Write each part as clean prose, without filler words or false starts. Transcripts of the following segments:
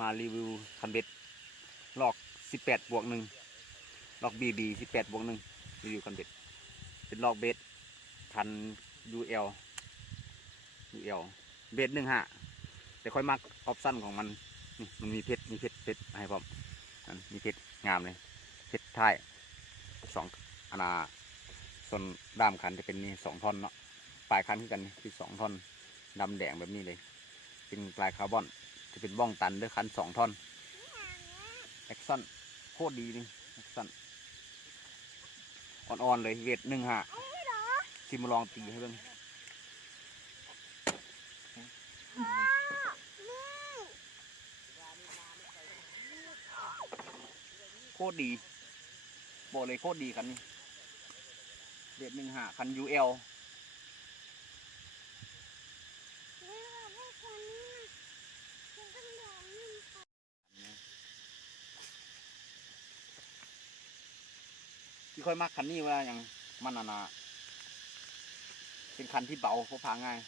มารีวิวคันเบ็ดลอก18+1ลอกBB 18+1รีวิวคันเบ็ดเป็นลอกเบ็ดพัน UL เบ็ด15แต่ค่อยมักออปชั่นของมันนี่มันมีเพชรให้พร้อมมีเพชรงามเลยเพชรท้าย2ส่วนด้ามคันจะเป็นนี่2 ท่อนเนาะปลายคันขึ้นกันคือ2 ท่อนดำแดงแบบนี้เลยเป็นปลายคาร์บอนจะเป็นบ้องตันด้วยคัน2 ท่อนแอคชั่นโคตรดีนี่แอคชั่นอ่อนๆเลยเวท15ที่มาลองตีให้เบิ่งโคตรดีบอกเลยโคตรดีกันนี่เวท15คัน ULที่ค่อยมักคันนี้ว่าอย่างมันเป็นคันที่เบาพกพาง่าย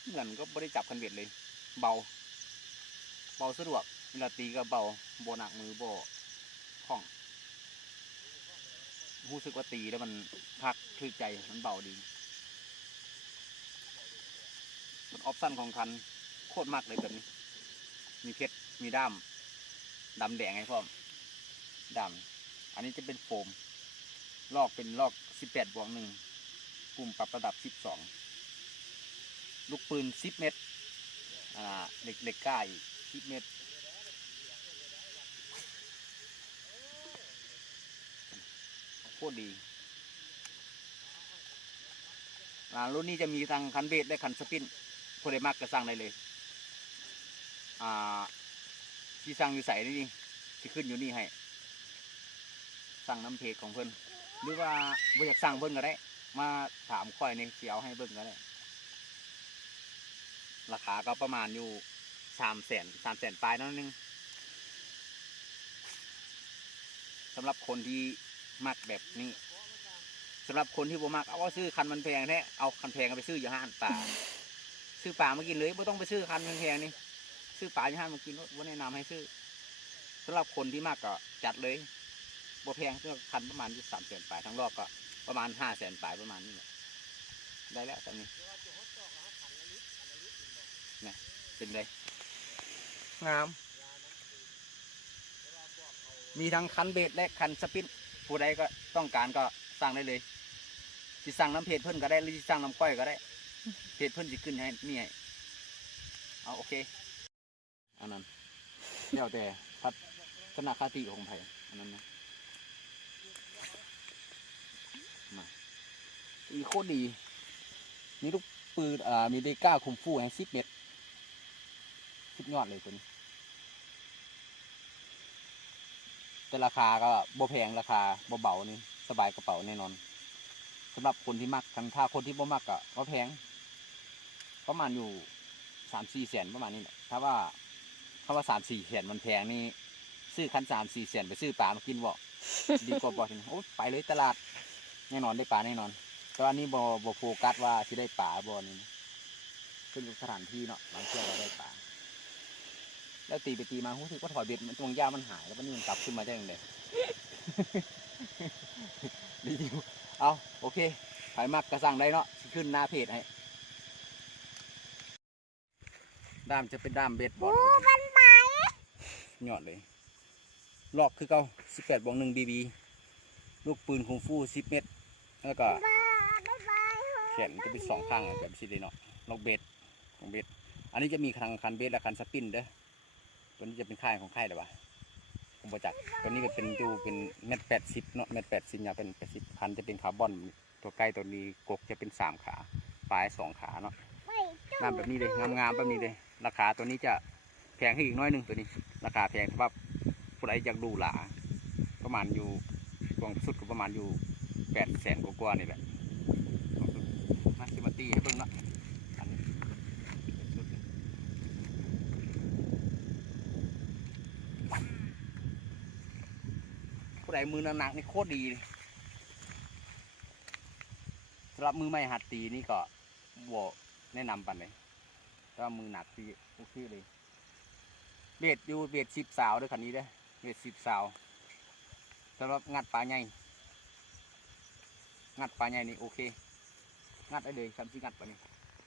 เหมือนก็ไม่ได้จับคันเบ็ดเลยเบาสะดวกเวลาตีก็เบาโบหนักมือโบคล่องรู้สึกว่าตีแล้วมันพักคลื่นใจมันเบาดีมันออปชั่นของคันโคตรมากเลยแบบนี้มีเพชรมีด้ามดำแดงให้พร้อมด้ามอันนี้จะเป็นโฟมลอกเป็นลอก18+1ปุ่มปรับระดับ12ลูกปืน10 เมตรเหล็กก้าอีก10 เมตรโคตรดีรุ่นนี้จะมีทางคันเบสและคันสปินโพเลมักก็สั่งได้เลยที่สั่งอยู่ใส่นี่ที่ขึ้นอยู่นี่ให้สั่งน้ำเพจของเพิ่นหรือว่าบ่อยากสั่งเพิ่นก็ได้มาถามค่อยนี่สิเอาให้เบิ่งก็ได้ราคาก็ประมาณอยู่300,000 ปลายนั่นนึงสำหรับคนที่มักแบบนี้สำหรับคนที่บ่มักเอาว่าซื้อคันมันแพงแท้เอาคันแพงไปซื้ออยู่ห้างป่าซื้อป่ามากินเลยไม่ต้องไปซื้อคันแพงนี่ซื้อป่าอยู่ห้างมากินว่าแนะนำให้ซื้อสำหรับคนที่มากก็จัดเลยบ่แพงซื้อคันประมาณอยู่300,000 ปลายทั้งรอบก็ประมาณ500,000 ปลายประมาณนี้ได้แล้วตอนนี้เนี่ยเป็นไรงามมีทั้งคันเบสและคันสปินผู้ใดก็ต้องการก็สั่งได้เลยสิสั่งน้ำเพจเพิ่นก็ได้หรือสิสั่งน้ำก้อยก็ได้เพจเพิ่นสิขึ้นให้นี่ให้เอาโอเคอันนั้นแล้วแต่ทัศนคติของไผอันนั้นนะมาอีโคตรดีมีลูกปืนมีเดก้าคุมฟูให้10 เมตรสุดยอดเลยตัวนี้แต่ราคาก็บ่แพงราคาเบาๆนี่สบายกระเป๋าแน่นอนสำหรับคนที่มักคันถ้าคนที่บ่มักก็แพงประมาณอยู่3-4 แสนประมาณนี้แหละถ้าว่า3-4 แสนมันแพงนี่ซื้อคัน3-4 แสนไปซื้อปลามากินบ่ ดีกว่าบ่ถึงโอ้ไปเลยตลาดแน่นอนได้ปลาแน่นอนแต่ว่านี่บ่โฟกัสว่าสิได้ปลาบ่นี่ขึ้นสถานที่เนาะบางเชื่อว่าได้ปลาแล้วตีไปตีมารู้สึกว่าถอยเบ็ดมันตรงหญ้ามันหายแล้วนี่มันกลับขึ้นมาได้ยังไง รีวิวเอาโอเคใครมักกระสั่งได้เนาะขึ้นหน้าเพจให้ด้ามจะเป็นด้ามเบ็ดบอลยอดเลยลอกคือเก่า18+1 BB ลูกปืนคุงฟู10 เมตรแล้วก็แขนจะเป็น2 ข้างแบบนี้เลยเนาะลอกเบ็ดของเบ็ดอันนี้จะมีคันเบ็ดและคันสปินเด้อตัวนี้จะเป็นค่ายของค่ายเลยวะผมประจักษ์ตัวนี้ก็เป็นดูเป็น1.80 เนาะ1.80ยาวเป็น80คันจะเป็นคาร์บอนตัวใกล้ตัวนี้กกจะเป็น3 ขาปลาย2 ขาเนาะงามแบบนี้เลยงามแบบนี้เลยราคาตัวนี้จะแพงขึ้นอีกน้อยนึงตัวนี้ราคาแพงเพราะว่าผู้ใดอยากดูหลาประมาณอยู่กองสุดก็ประมาณอยู่800,000 กว่านี่แหละมาซิมาตีให้เบิ่งเนาะผู้ใดมือหนักนี่โคตรดีสำหรับมือใหม่หัดตีนี่ก็บ่แนะนำปันเลยแต่ว่ามือหนักที่โอเคเลย เบ็ดอยู่เบ็ด10 สาวด้วยคันนี้เด้อเบ็ด10 สาวสำหรับงัดปลาใหญ่งัดปลาใหญ่นี่โอเคงัดได้เลยทำที่งัดปลานี้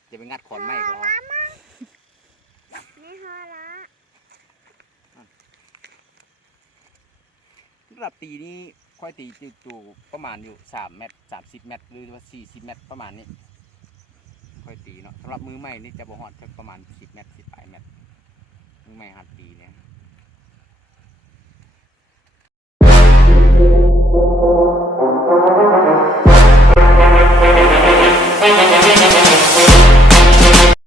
จะไปงัดขอนไม้ก็พอ ไม่พอละ ระดับตีนี้ค่อยตีอยู่ประมาณอยู่3 เมตร30 เมตรหรือว่า40 เมตรประมาณนี้ค่อยตีเนาะสำหรับมือใหม่นี่จะบ่ฮอดสักประมาณ10 เมตร10 ปลายเมตรมือใหม่หัดตีเนี่ย